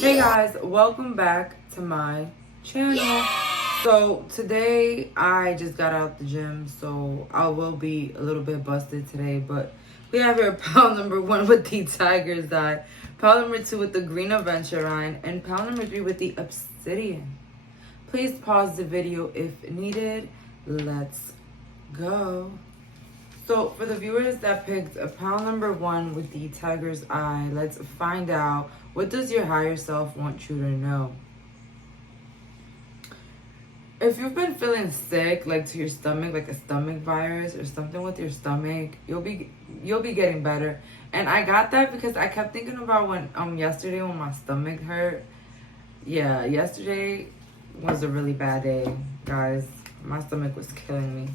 Hey guys, welcome back to my channel. So today I just got out the gym, so I will be a little bit busted today, but we have here pile number 1 with the tiger's eye, pile number 2 with the green aventurine, and pile number 3 with the obsidian. Please pause the video if needed. Let's go. So for the viewers that picked a pile number 1 with the tiger's eye, let's find out, what does your higher self want you to know? If you've been feeling sick, like to your stomach, like a stomach virus or something with your stomach, you'll be getting better. And I got that because I kept thinking about when yesterday when my stomach hurt. Yeah, yesterday was a really bad day, guys. My stomach was killing me.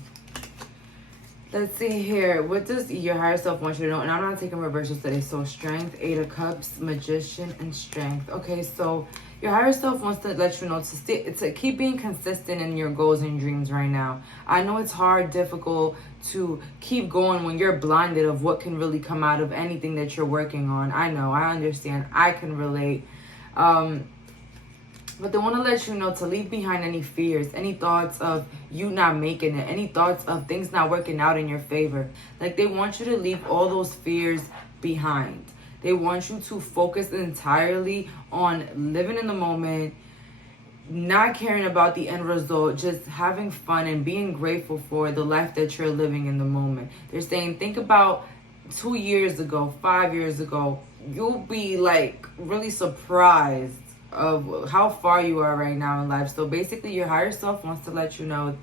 Let's see here. What does your higher self want you to know? And I'm not taking reversals today. So strength, 8 of cups, magician, and strength. Okay, so your higher self wants to let you know to keep being consistent in your goals and dreams right now. I know it's hard, difficult to keep going when you're blinded of what can really come out of anything that you're working on. I know, I understand, I can relate. But they want to let you know to leave behind any fears, any thoughts of you not making it, any thoughts of things not working out in your favor. Like they want you to leave all those fears behind. They want you to focus entirely on living in the moment, not caring about the end result, just having fun and being grateful for the life that you're living in the moment. They're saying, think about 2 years ago, 5 years ago. You'll be like really surprised of how far you are right now in life. So basically your higher self wants to let you know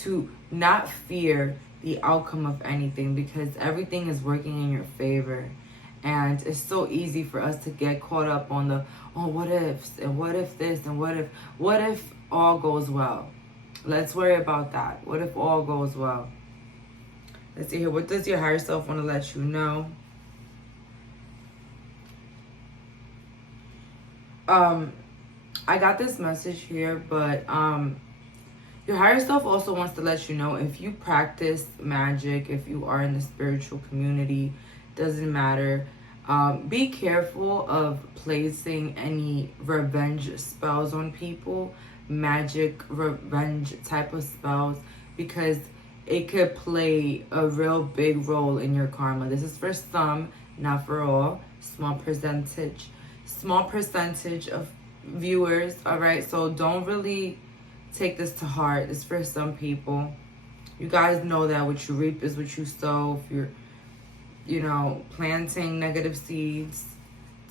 to not fear the outcome of anything, because everything is working in your favor. And it's so easy for us to get caught up on the, oh, what ifs, and what if this, and what if all goes well. Let's worry about that. What if all goes well? Let's see here. What does your higher self want to let you know? I got this message here, but your higher self also wants to let you know, if you practice magic, if you are in the spiritual community, doesn't matter. Be careful of placing any revenge spells on people, magic revenge type of spells, because it could play a real big role in your karma. This is for some, not for all. Small percentage of viewers, all right? So don't really take this to heart. It's for some people. You guys know that what you reap is what you sow. If you're planting negative seeds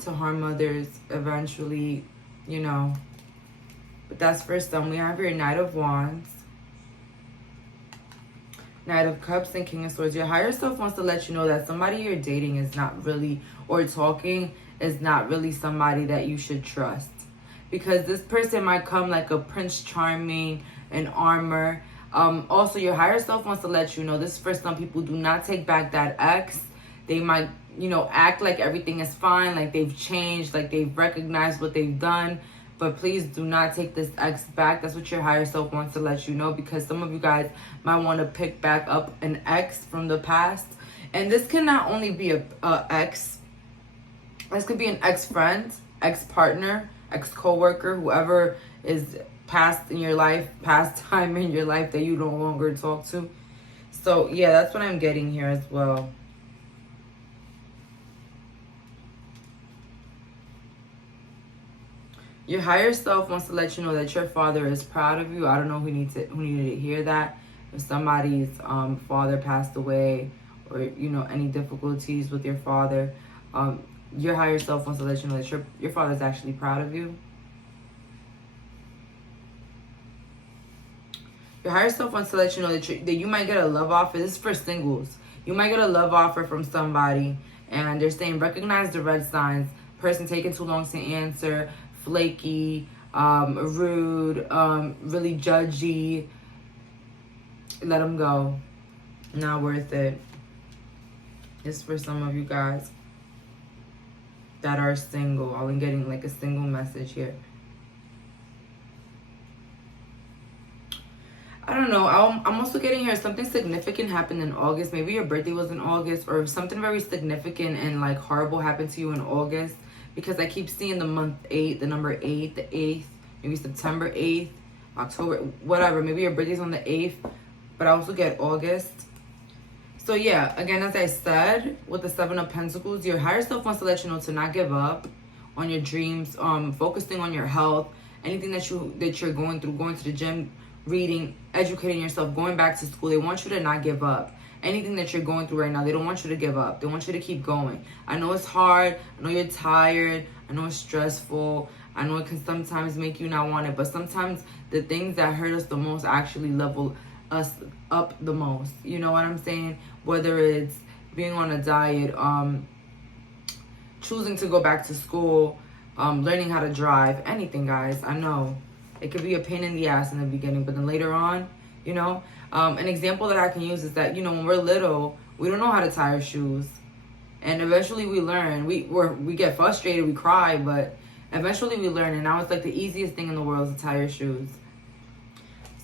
to harm others, eventually, but that's for some. We have your Knight of Wands, Knight of Cups, and King of Swords. Your higher self wants to let you know that somebody you're dating is not really, or talking is not really somebody that you should trust. Because this person might come like a Prince Charming in armor. Also, your higher self wants to let you know, this is for some people, do not take back that ex. They might, act like everything is fine, like they've changed, like they've recognized what they've done. But please do not take this ex back. That's what your higher self wants to let you know, because some of you guys might want to pick back up an ex from the past. And this can not only be a ex. This could be an ex-friend, ex-partner, ex-co-worker, whoever is past in your life, past time in your life that you no longer talk to. So, yeah, that's what I'm getting here as well. Your higher self wants to let you know that your father is proud of you. I don't know who needed to hear that. If somebody's father passed away, or, any difficulties with your father, your higher self wants to let you know that your father's actually proud of you. Your higher self wants to let you know that you might get a love offer. This is for singles. You might get a love offer from somebody, and they're saying, recognize the red signs. Person taking too long to answer, flaky, rude, really judgy. Let them go. Not worth it. It's for some of you guys that are single. I'm getting like a single message here. I don't know. I'm also getting here something significant happened in August. Maybe your birthday was in August, or something very significant and like horrible happened to you in August. because I keep seeing the month 8, the number 8, the 8th, maybe September 8th, October, whatever. Maybe your birthday's on the 8th, but I also get August. So yeah, again, as I said, with the 7 of Pentacles, your higher self wants to let you know to not give up on your dreams, focusing on your health, anything that you're going through, going to the gym, reading, educating yourself, going back to school. They want you to not give up. Anything that you're going through right now, they don't want you to give up. They want you to keep going. I know it's hard. I know you're tired. I know it's stressful. I know it can sometimes make you not want it, but sometimes the things that hurt us the most actually level us up the most. You know what I'm saying? Whether it's being on a diet, choosing to go back to school, learning how to drive, anything, guys. I know it could be a pain in the ass in the beginning, but then later on, you know, an example that I can use is that, you know, when we're little, we don't know how to tie our shoes, and eventually we learn. We get frustrated, we cry, but eventually we learn, and now it's like the easiest thing in the world to tie your shoes.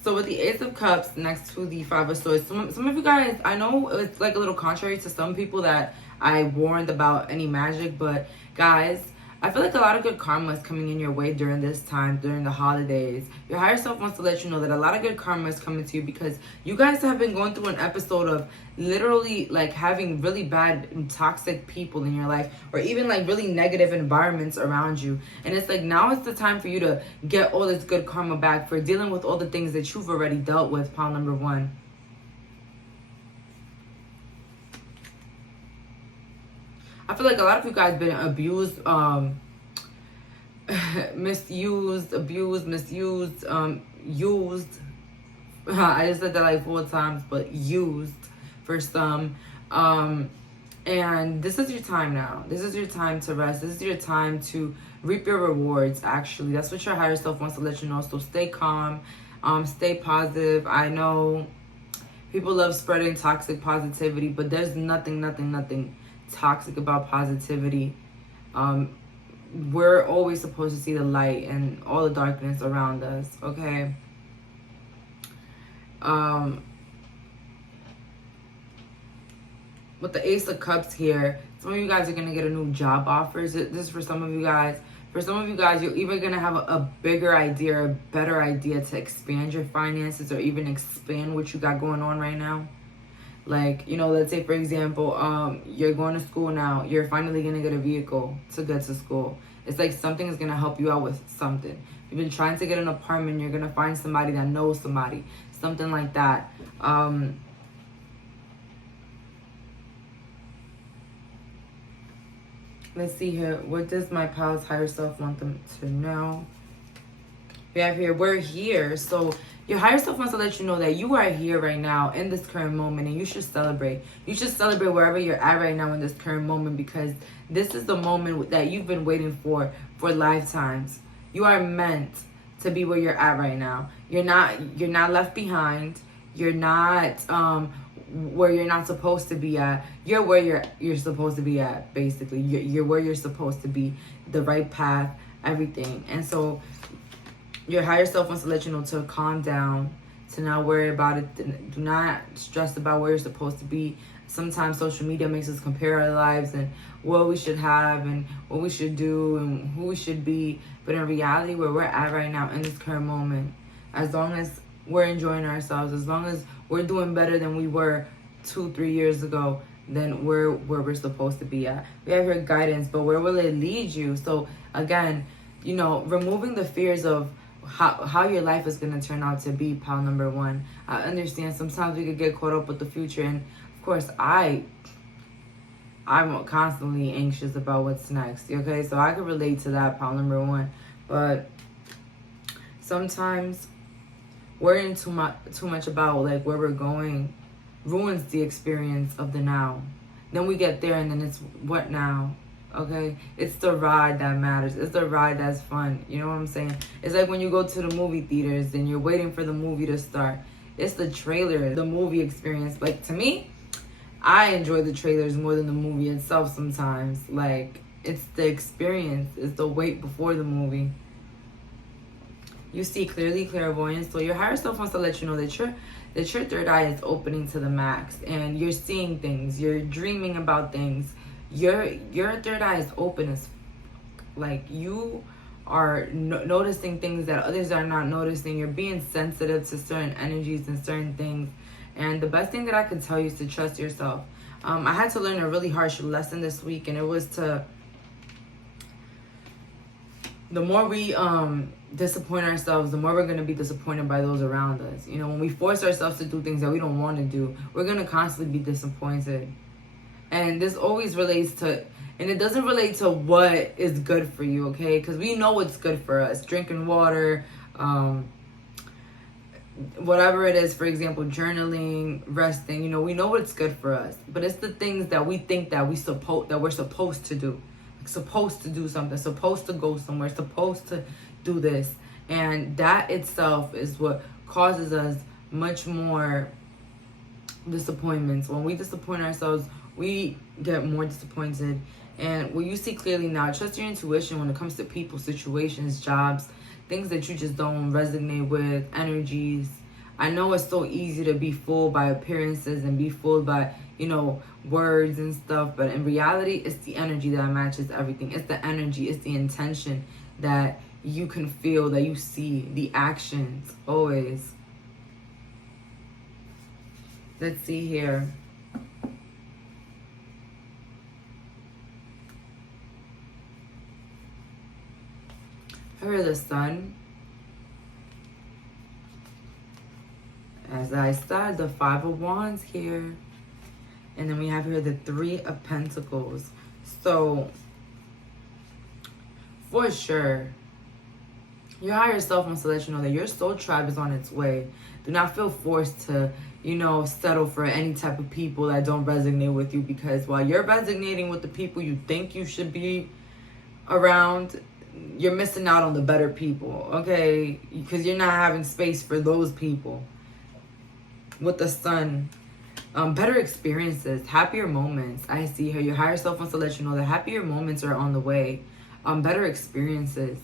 So with the Ace of Cups next to the 5 of Swords, some of you guys, I know it's like a little contrary to some people that I warned about any magic, but guys, I feel like a lot of good karma is coming in your way during this time, during the holidays. Your higher self wants to let you know that a lot of good karma is coming to you because you guys have been going through an episode of literally like having really bad and toxic people in your life, or even like really negative environments around you. And it's like now is the time for you to get all this good karma back for dealing with all the things that you've already dealt with, pile number 1. I feel like a lot of you guys been abused, misused, abused, misused, used. I just said that like 4 times, but used for some. And this is your time now. This is your time to rest. This is your time to reap your rewards, actually. That's what your higher self wants to let you know. So stay calm, stay positive. I know people love spreading toxic positivity, but there's nothing toxic about positivity. We're always supposed to see the light and all the darkness around us, okay? With the Ace of Cups here, some of you guys are going to get a new job offers. This is for some of you guys. For some of you guys, you're either going to have a bigger idea, a better idea to expand your finances, or even expand what you got going on right now. Like, you know, let's say, for example, you're going to school now. You're finally going to get a vehicle to get to school. It's like something is going to help you out with something. You've been trying to get an apartment. You're going to find somebody that knows somebody. Something like that. Let's see here. What does my pal's higher self want them to know? We have here, we're here. So your higher self wants to let you know that you are here right now in this current moment, and you should celebrate. You should celebrate wherever you're at right now in this current moment, because this is the moment that you've been waiting for lifetimes. You are meant to be where you're at right now. You're not left behind. You're not where you're not supposed to be at. You're where you're supposed to be at, basically. You're where you're supposed to be, the right path, everything. And so your higher self wants to let you know to calm down, to not worry about it. Do not stress about where you're supposed to be. Sometimes social media makes us compare our lives and what we should have and what we should do and who we should be. But in reality, where we're at right now in this current moment, as long as we're enjoying ourselves, as long as we're doing better than we were 2-3 years ago, then we're where we're supposed to be at. We have your guidance, but where will it lead you? So again, you know, removing the fears of how your life is going to turn out to be, pile number 1. I understand sometimes we could get caught up with the future, and of course I'm constantly anxious about what's next, okay? So I can relate to that, pile number 1. But sometimes worrying too much about like where we're going ruins the experience of the now. Then we get there and then it's what now? Okay, it's the ride that matters. It's the ride that's fun. You know what I'm saying? It's like when you go to the movie theaters and you're waiting for the movie to start. It's the trailer, the movie experience. Like, to me, I enjoy the trailers more than the movie itself sometimes. Like, it's the experience. It's the wait before the movie. You see clearly, clairvoyance. So your higher self wants to let you know that your third eye is opening to the max, and you're seeing things. You're dreaming about things. Your third eye is open as fuck. Like, you are noticing things that others are not noticing. You're being sensitive to certain energies and certain things. And the best thing that I can tell you is to trust yourself. I had to learn a really harsh lesson this week, and it was to, the more we disappoint ourselves, the more we're going to be disappointed by those around us. You know, when we force ourselves to do things that we don't want to do, we're going to constantly be disappointed. And this always relates to, and it doesn't relate to what is good for you, okay? Because we know what's good for us. Drinking water, whatever it is, for example, journaling, resting, you know, we know what's good for us. But it's the things that we think that we're supposed to do. Like, supposed to do something, supposed to go somewhere, supposed to do this. And that itself is what causes us much more disappointments. When we disappoint ourselves, we get more disappointed. And what you see clearly now, trust your intuition when it comes to people, situations, jobs, things that you just don't resonate with, energies. I know it's so easy to be fooled by appearances and be fooled by, you know, words and stuff. But in reality, it's the energy that matches everything. It's the energy, it's the intention that you can feel, that you see, the actions, always. Let's see here. Here the Sun. As I said, the Five of Wands here. And then we have here the Three of Pentacles. So, for sure, your higher self wants to let you know that your soul tribe is on its way. Do not feel forced to, you know, settle for any type of people that don't resonate with you. Because while you're resonating with the people you think you should be around, you're missing out on the better people, okay? Because you're not having space for those people. With the Sun, better experiences, happier moments. I see here your higher self wants to let you know that happier moments are on the way. Better experiences,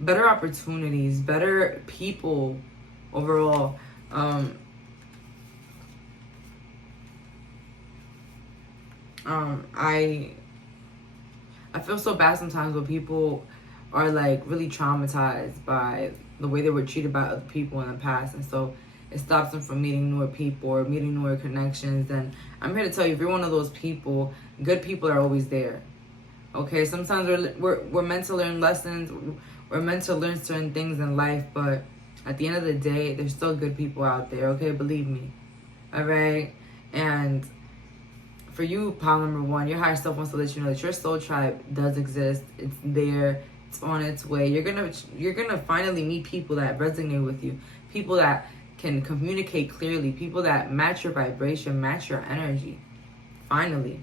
better opportunities, better people overall. I feel so bad sometimes when people are like really traumatized by the way they were treated by other people in the past, and so it stops them from meeting newer people or meeting newer connections. And I'm here to tell you, if you're one of those people, good people are always there. Okay, sometimes we're meant to learn lessons, we're meant to learn certain things in life, but at the end of the day, there's still good people out there. Okay, believe me. All right, and for you, pile number one, your higher self wants to let you know that your soul tribe does exist. It's there. It's on its way. You're gonna finally meet people that resonate with you, people that can communicate clearly, people that match your vibration, match your energy. Finally,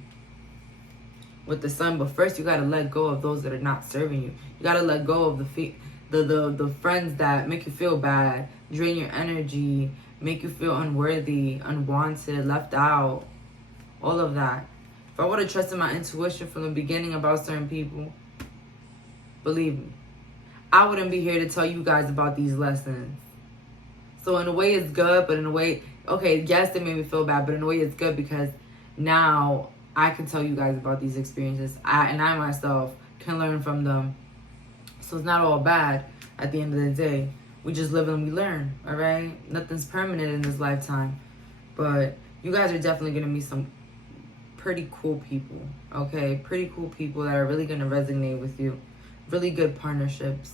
with the Sun. But first, you gotta let go of those that are not serving you. You gotta let go of the friends that make you feel bad, drain your energy, make you feel unworthy, unwanted, left out. All of that. If I would have trusted my intuition from the beginning about certain people, believe me, I wouldn't be here to tell you guys about these lessons. So in a way it's good, but in a way, okay, yes, it made me feel bad, but in a way it's good because now I can tell you guys about these experiences. I myself can learn from them. So it's not all bad at the end of the day. We just live and we learn, all right? Nothing's permanent in this lifetime. But you guys are definitely going to meet some pretty cool people, okay? Pretty cool people that are really going to resonate with you. Really good partnerships.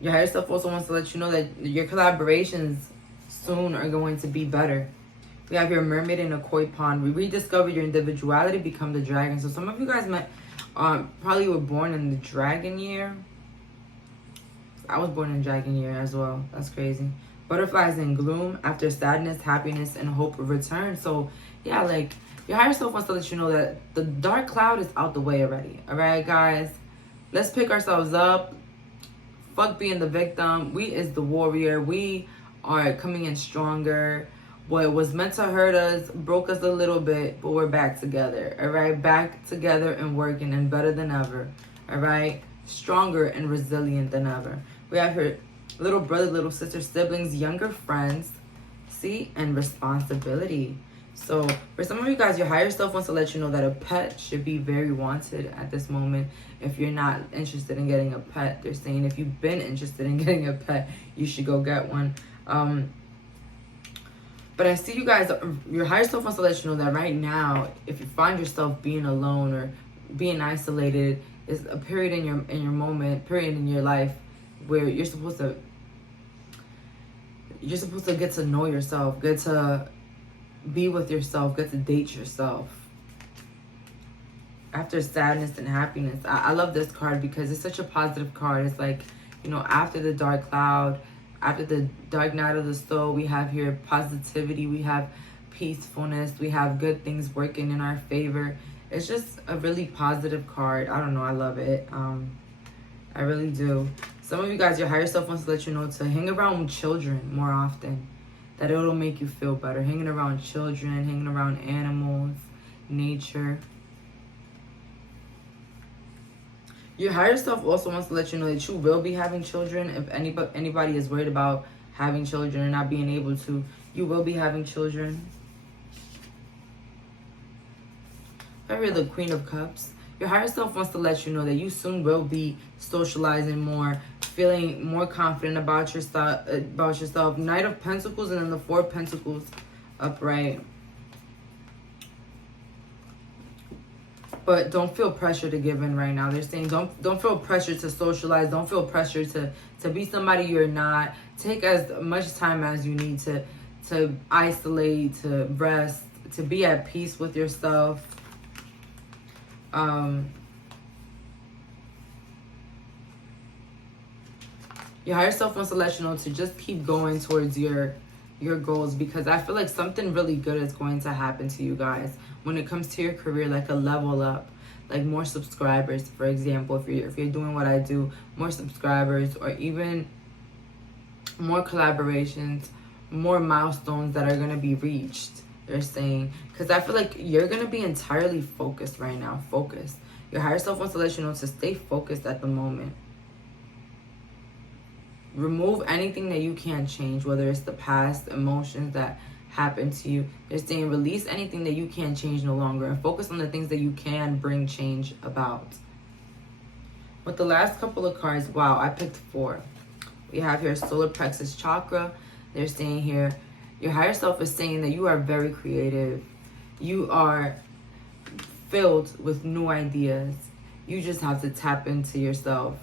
Your higher self also wants to let you know that your collaborations soon are going to be better. We have your Mermaid and a Koi Pond. We rediscover your individuality, become the dragon. So some of you guys probably were born in the dragon year. I was born in dragon year as well. That's crazy. Butterflies in gloom, after sadness, happiness, and hope of return. So yeah, like your higher self wants to let you know that the dark cloud is out the way already. All right, guys, let's pick ourselves up. Fuck being the victim. We is the warrior. We are coming in stronger. What was meant to hurt us broke us a little bit, but we're back together. All right, back together and working and better than ever. All right, stronger and resilient than ever. We have here little brother, little sister, siblings, younger friends, see, and responsibility. So for some of you guys, your higher self wants to let you know that a pet should be very wanted at this moment. If you're not interested in getting a pet, they're saying if you've been interested in getting a pet, you should go get one. But I see you guys, your higher self wants to let you know that right now, if you find yourself being alone or being isolated, is a period in your moment, period in your life where you're supposed to get to know yourself, get to be with yourself, get to date yourself. After sadness and happiness, I love this card because it's such a positive card. It's like, you know, after the dark cloud, after the dark night of the soul, we have here positivity, we have peacefulness, we have good things working in our favor. It's just a really positive card. I don't know, I love it. I really do. Some of you guys, your higher self wants to let you know to hang around with children more often, that it'll make you feel better. Hanging around children, hanging around animals, nature. Your higher self also wants to let you know that you will be having children. If anybody is worried about having children and not being able to, you will be having children. I read the Queen of Cups. Your higher self wants to let you know that you soon will be socializing more, feeling more confident about yourself. Knight of Pentacles and then the Four of Pentacles upright. But don't feel pressure to give in right now. They're saying don't feel pressure to socialize. Don't feel pressure to be somebody you're not. Take as much time as you need to isolate, to rest, to be at peace with yourself. Your higher self wants to let you know to just keep going towards your goals, because I feel like something really good is going to happen to you guys when it comes to your career, like a level up, like more subscribers, for example. If you're doing what I do, more subscribers, or even more collaborations, more milestones that are going to be reached, they're saying. Because I feel like you're going to be entirely focused right now. Focused. Your higher self wants to let you know to stay focused at the moment. Remove anything that you can't change, whether it's the past emotions that happened to you. They're saying release anything that you can't change no longer and focus on the things that you can bring change about. With the last couple of cards, wow, I picked 4. We have here solar plexus chakra. They're saying here, your higher self is saying that you are very creative. You are filled with new ideas. You just have to tap into yourself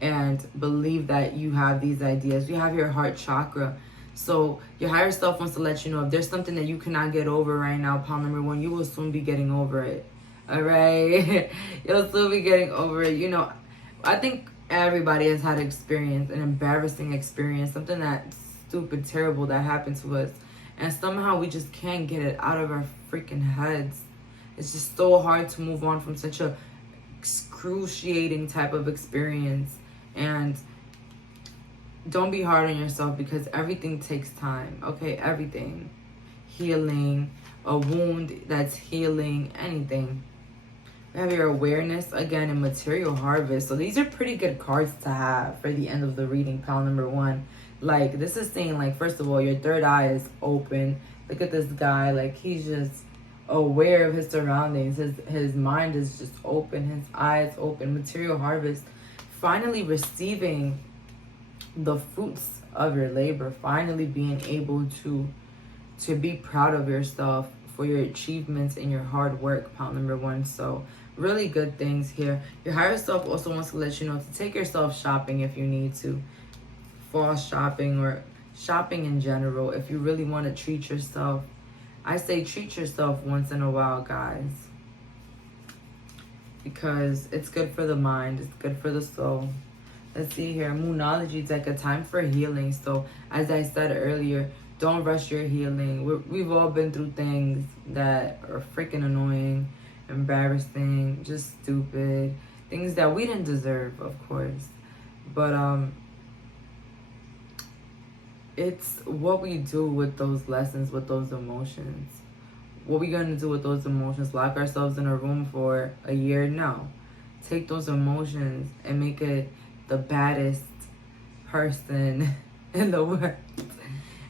and believe that you have these ideas. You have your heart chakra. So your higher self wants to let you know if there's something that you cannot get over right now, pile number 1, you will soon be getting over it. All right? You'll soon be getting over it. You know, I think everybody has had experience, an embarrassing experience, something that's stupid, terrible that happened to us. And somehow we just can't get it out of our freaking heads. It's just so hard to move on from such a excruciating type of experience. And don't be hard on yourself, because everything takes time, okay? Everything. Healing, a wound that's healing, anything. We have your awareness, again, and material harvest. So these are pretty good cards to have for the end of the reading, pile number 1. Like, this is saying, like, first of all, your third eye is open. Look at this guy. Like, he's just aware of his surroundings. His mind is just open. His eyes open. Material harvest. Finally receiving the fruits of your labor, finally being able to be proud of yourself for your achievements and your hard work, pile number 1. So really good things here. Your higher self also wants to let you know to take yourself shopping if you need to, fall shopping or shopping in general. If you really want to treat yourself, I say treat yourself once in a while, guys, because it's good for the mind, it's good for the soul. Let's see here, Moonology deck, a time for healing. So as I said earlier, don't rush your healing. We've all been through things that are freaking annoying, embarrassing, just stupid, things that we didn't deserve, of course. But it's what we do with those lessons, with those emotions. What are we going to do with those emotions? Lock ourselves in a room for a year? No. Take those emotions and make it the baddest person in the world.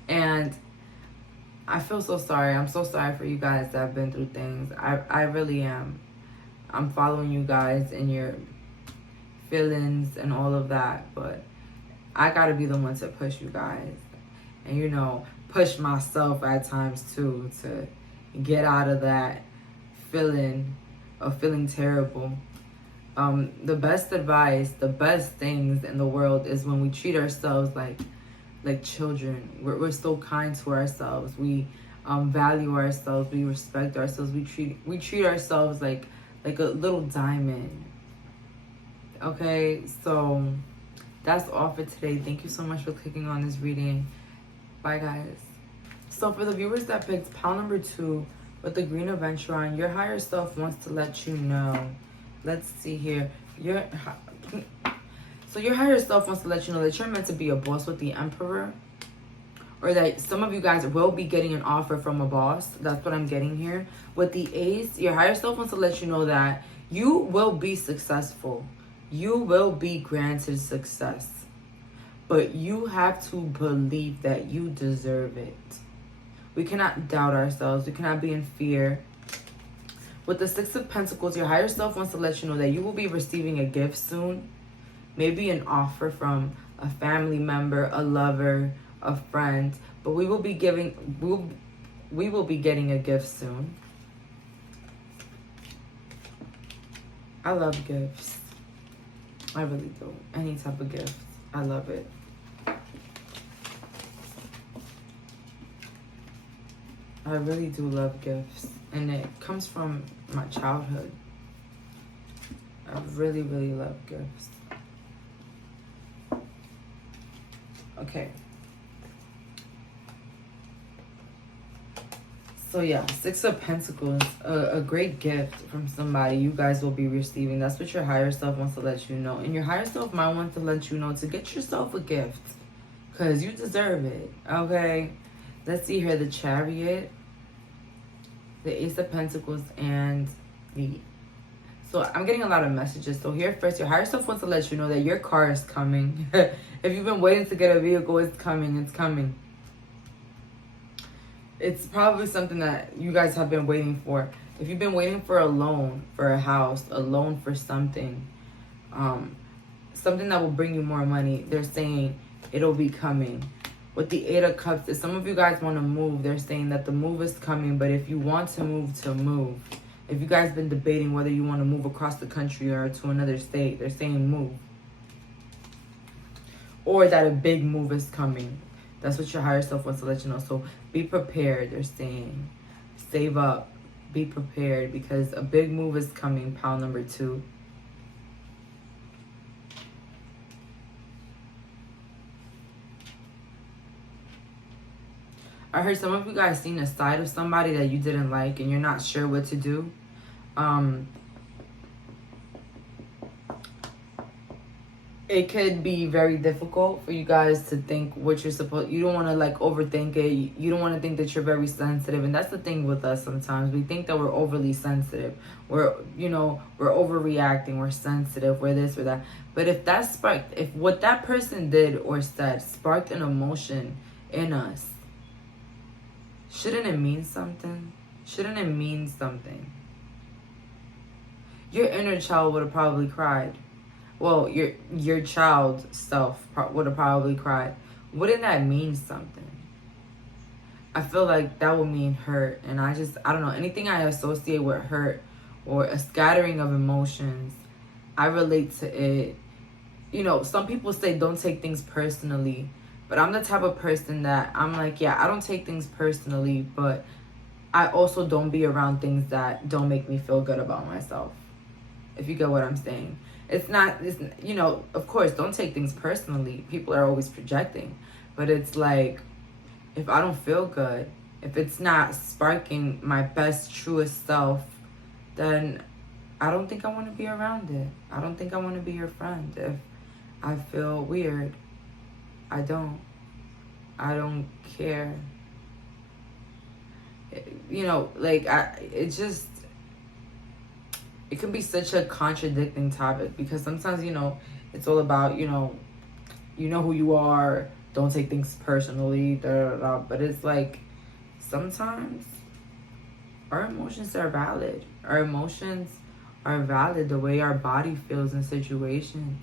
And I feel so sorry. I'm so sorry for you guys that have been through things. I really am. I'm following you guys and your feelings and all of that, but I gotta be the one to push you guys. And, you know, push myself at times too, to get out of that feeling of feeling terrible. The best advice, the best things in the world is when we treat ourselves like children. We're so kind to ourselves. We value ourselves. We respect ourselves. We treat ourselves like a little diamond. Okay, so that's all for today. Thank you so much for clicking on this reading. Bye, guys. So for the viewers that picked pile number 2 with the green adventure on, your higher self wants to let you know. Let's see here. So your higher self wants to let you know that you're meant to be a boss with the Emperor. Or that some of you guys will be getting an offer from a boss. That's what I'm getting here. With the Ace, your higher self wants to let you know that you will be successful. You will be granted success. But you have to believe that you deserve it. We cannot doubt ourselves. We cannot be in fear. With the 6 of Pentacles, your higher self wants to let you know that you will be receiving a gift soon. Maybe an offer from a family member, a lover, a friend. But we will be getting a gift soon. I love gifts. I really do. Any type of gift. I love it. I really do love gifts. And it comes from my childhood. I really, really love gifts. Okay. So yeah, 6 of Pentacles, a great gift from somebody you guys will be receiving. That's what your higher self wants to let you know. And your higher self might want to let you know to get yourself a gift. Because you deserve it, okay? Let's see here, the Chariot, the Ace of Pentacles, and the... So I'm getting a lot of messages. So here first, your higher self wants to let you know that your car is coming. If you've been waiting to get a vehicle, it's coming, it's coming. It's probably something that you guys have been waiting for. If you've been waiting for a loan, for a house, a loan for something, something that will bring you more money, they're saying it'll be coming. With the 8 of Cups, if some of you guys want to move, they're saying that the move is coming. But if you want to move. If you guys been debating whether you want to move across the country or to another state, they're saying move. Or that a big move is coming. That's what your higher self wants to let you know. So be prepared, they're saying. Save up. Be prepared because a big move is coming, pile number 2. I heard some of you guys seen a side of somebody that you didn't like and you're not sure what to do. It could be very difficult for you guys to think what you're supposed... You don't want to like overthink it. You don't want to think that you're very sensitive. And that's the thing with us sometimes. We think that we're overly sensitive. We're overreacting. We're sensitive. We're this or that. But if that sparked... If what that person did or said sparked an emotion in us, shouldn't it mean something? Shouldn't it mean something? Your inner child would have probably cried. Well, your child self would have probably cried. Wouldn't that mean something? I feel like that would mean hurt. And I don't know. Anything I associate with hurt or a scattering of emotions, I relate to it. You know, some people say don't take things personally. But I'm the type of person that I'm like, yeah, I don't take things personally, but I also don't be around things that don't make me feel good about myself. If you get what I'm saying. It's, you know, of course, don't take things personally. People are always projecting. But it's like, if I don't feel good, if it's not sparking my best, truest self, then I don't think I want to be around it. I don't think I want to be your friend. If I feel weird, I don't care. You know, like, it can be such a contradicting topic because sometimes, you know, it's all about, you know who you are, don't take things personally, but it's like, sometimes our emotions are valid. Our emotions are valid the way our body feels in situations.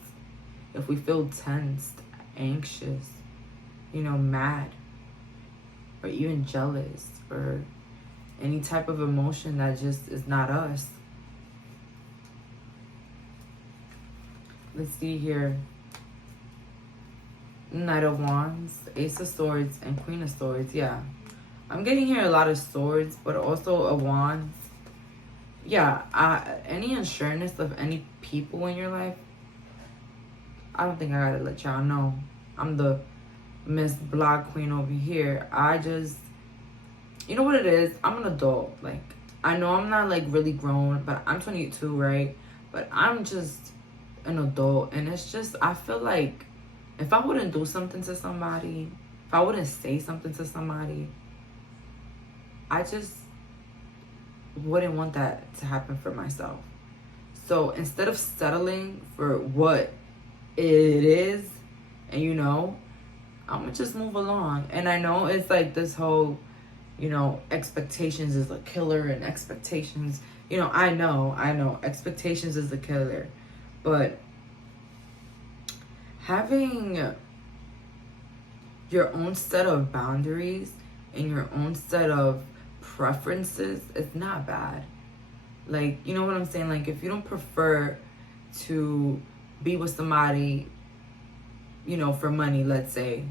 If we feel tensed, anxious, you know, mad, or even jealous, or any type of emotion that just is not us. Let's see here. Knight of Wands, Ace of Swords, and Queen of Swords. Yeah. I'm getting here a lot of swords, but also a wands. Yeah, any unsureness of any people in your life, I don't think I gotta let y'all know. I'm the Miss Block Queen over here. I just, you know what it is? I'm an adult. Like, I know I'm not like really grown, but I'm 22, right? But I'm just an adult, and it's just, I feel like if I wouldn't do something to somebody, if I wouldn't say something to somebody, I just wouldn't want that to happen for myself. So instead of settling for what it is, and you know, I'm gonna just move along. And I know it's like this whole, you know, expectations is a killer, and expectations, you know, I know expectations is a killer, but having your own set of boundaries and your own set of preferences is not bad. Like, you know what I'm saying? Like, if you don't prefer to be with somebody, you know, for money, let's say,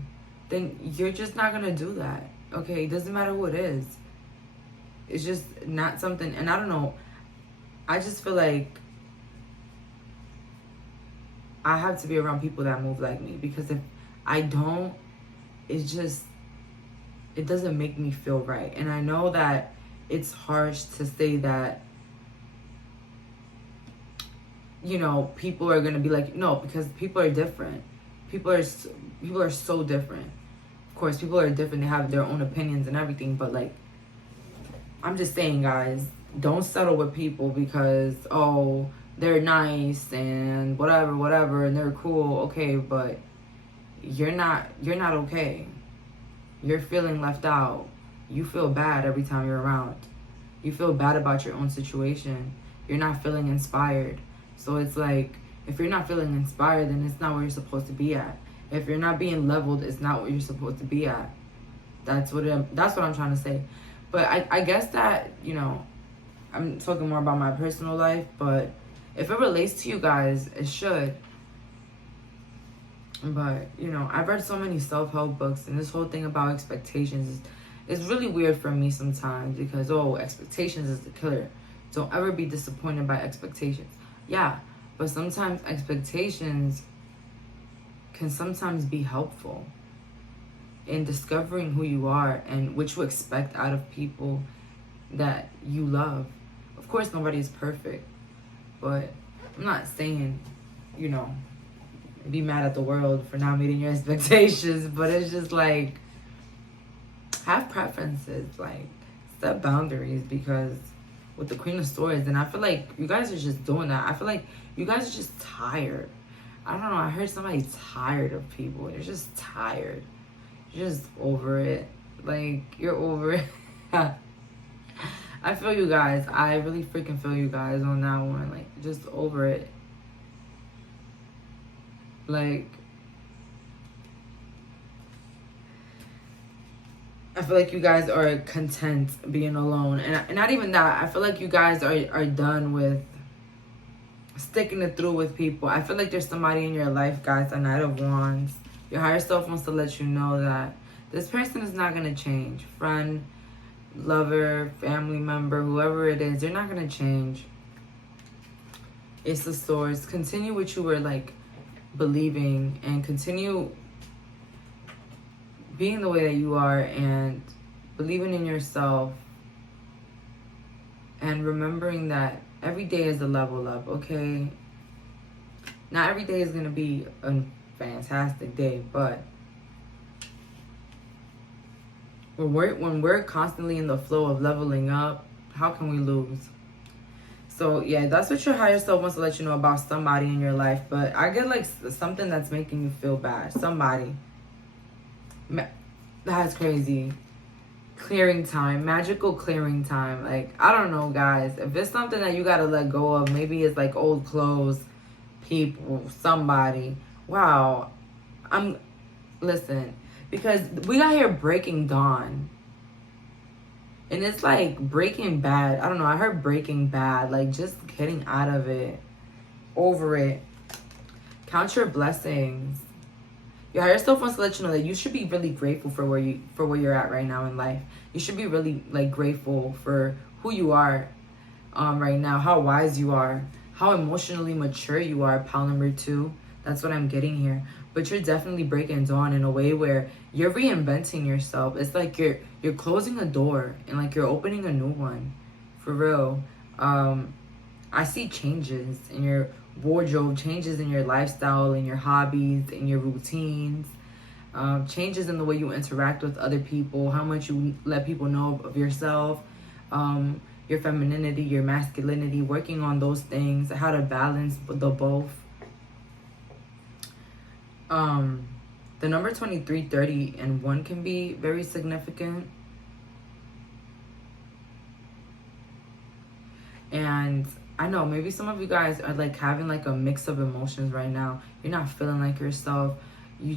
then you're just not gonna do that. Okay, it doesn't matter who it is. It's just not something. And I don't know, I just feel like I have to be around people that move like me, because if I don't, it's just, it doesn't make me feel right. And I know that it's harsh to say that, you know, people are gonna be like, no, because people are different. People are so different. Of course, people are different. They have their own opinions and everything. But like, I'm just saying, guys, don't settle with people because, oh, they're nice and whatever, and they're cool. Okay, but you're not okay. You're feeling left out. You feel bad every time you're around. You feel bad about your own situation. You're not feeling inspired. So it's like, if you're not feeling inspired, then it's not where you're supposed to be at. If you're not being leveled, it's not what you're supposed to be at. That's what I'm trying to say. But I guess that, you know, I'm talking more about my personal life, but if it relates to you guys, it should. But, you know, I've read so many self-help books, and this whole thing about expectations is really weird for me sometimes, because, oh, expectations is the killer. Don't ever be disappointed by expectations. Yeah, but sometimes expectations can sometimes be helpful in discovering who you are and what you expect out of people that you love. Of course, nobody is perfect, but I'm not saying, you know, be mad at the world for not meeting your expectations, but it's just like, have preferences, like set boundaries, because with the Queen of Swords, and I feel like you guys are just doing that. I feel like you guys are just tired. I don't know, I heard somebody tired of people. You're just tired. You're just over it. Like, you're over it. I feel you guys. I really freaking feel you guys on that one. Like, just over it. Like, I feel like you guys are content being alone. And not even that. I feel like you guys are done with sticking it through with people. I feel like there's somebody in your life, guys, a Knight of Wands. Your higher self wants to let you know that this person is not going to change. Friend, lover, family member, whoever it is, they're not going to change. Ace of Swords. Continue what you were, like, believing, and continue being the way that you are, and believing in yourself, and remembering that every day is a level up, okay? Not every day is going to be a fantastic day, but when we're constantly in the flow of leveling up, how can we lose? So yeah, that's what your higher self wants to let you know about somebody in your life. But I get like something that's making you feel bad. Somebody. That's crazy. clearing time, magical clearing time. Like, I don't know, guys. If it's something that you got to let go of, maybe it's like old clothes, people, somebody. Wow. Listen, because we got here Breaking Dawn. And it's like Breaking Bad. I don't know. I heard Breaking Bad. Like, just getting out of it. Over it. Count your blessings. Your higher self wants to let you know that you should be really grateful for where you're at right now in life. You should be really like grateful for who you are right now, how wise you are, how emotionally mature you are. Pile number 2. That's what I'm getting here. But you're definitely breaking dawn in a way where you're reinventing yourself. It's like you're closing a door and like you're opening a new one. For real. I see changes in your wardrobe, changes in your lifestyle, in your hobbies, in your routines, changes in the way you interact with other people, how much you let people know of yourself, your femininity, your masculinity, working on those things, how to balance the both. The number 23, 30, and 1 can be very significant. And I know maybe some of you guys are like having like a mix of emotions right now. You're not feeling like yourself. You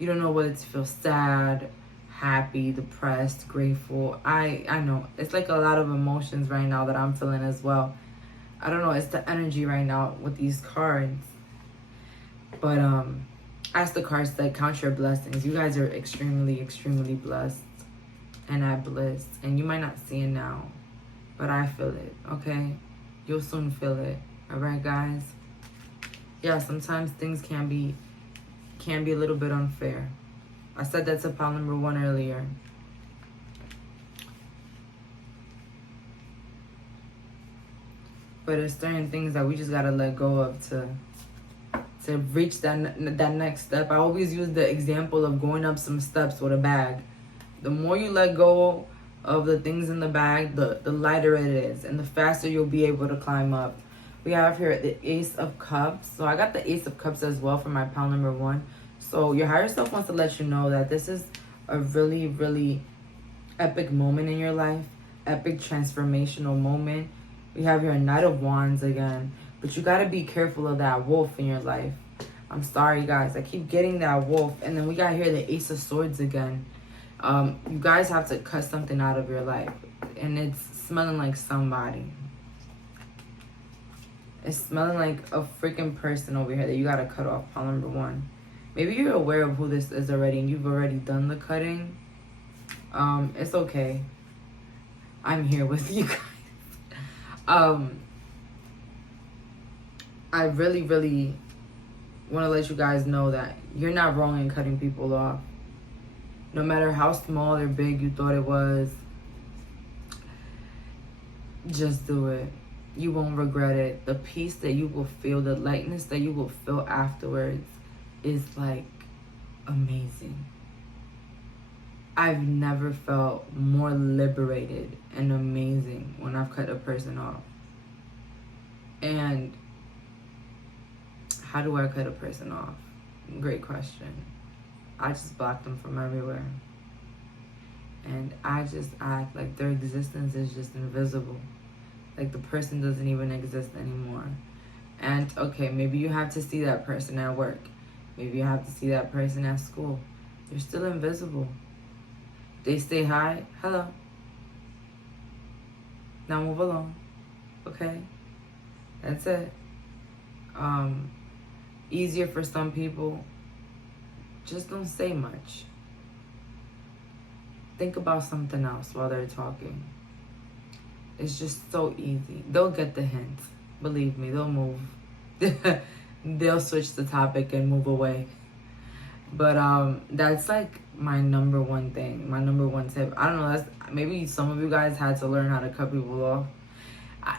don't know whether to feel sad, happy, depressed, grateful. I know it's like a lot of emotions right now that I'm feeling as well. I don't know, it's the energy right now with these cards. But as the cards said, count your blessings. You guys are extremely, extremely blessed and at bliss. And you might not see it now, but I feel it, okay? You'll soon feel it. All right, guys? Yeah, sometimes things can be a little bit unfair. I said that to pile number 1 earlier. But there's certain things that we just gotta let go of to reach that next step. I always use the example of going up some steps with a bag. The more you let go of the things in the bag, the lighter it is, and the faster you'll be able to climb up. We have here the Ace of Cups. So I got the Ace of Cups as well for my pile number 1. So your higher self wants to let you know that this is a really, really epic moment in your life, epic transformational moment. We have here a Knight of Wands again, but you got to be careful of that wolf in your life. I'm sorry, guys. I keep getting that wolf. And then we got here the Ace of Swords again. You guys have to cut something out of your life, and it's smelling like somebody. It's smelling like a freaking person over here that you gotta cut off. Pile number 1. Maybe you're aware of who this is already, and you've already done the cutting. It's okay. I'm here with you guys. I really, really want to let you guys know that you're not wrong in cutting people off. No matter how small or big you thought it was, just do it. You won't regret it. The peace that you will feel, the lightness that you will feel afterwards is like amazing. I've never felt more liberated and amazing when I've cut a person off. And how do I cut a person off? Great question. I just block them from everywhere. And I just act like their existence is just invisible. Like the person doesn't even exist anymore. And okay, maybe you have to see that person at work. Maybe you have to see that person at school. They're still invisible. They say hi, hello. Now move along. Okay? That's it. Easier for some people. Just don't say much. Think about something else while they're talking. It's just so easy. They'll get the hint. Believe me, they'll move. They'll switch the topic and move away. But that's like my number 1 thing, my number 1 tip. I don't know, that's maybe some of you guys had to learn how to cut people off.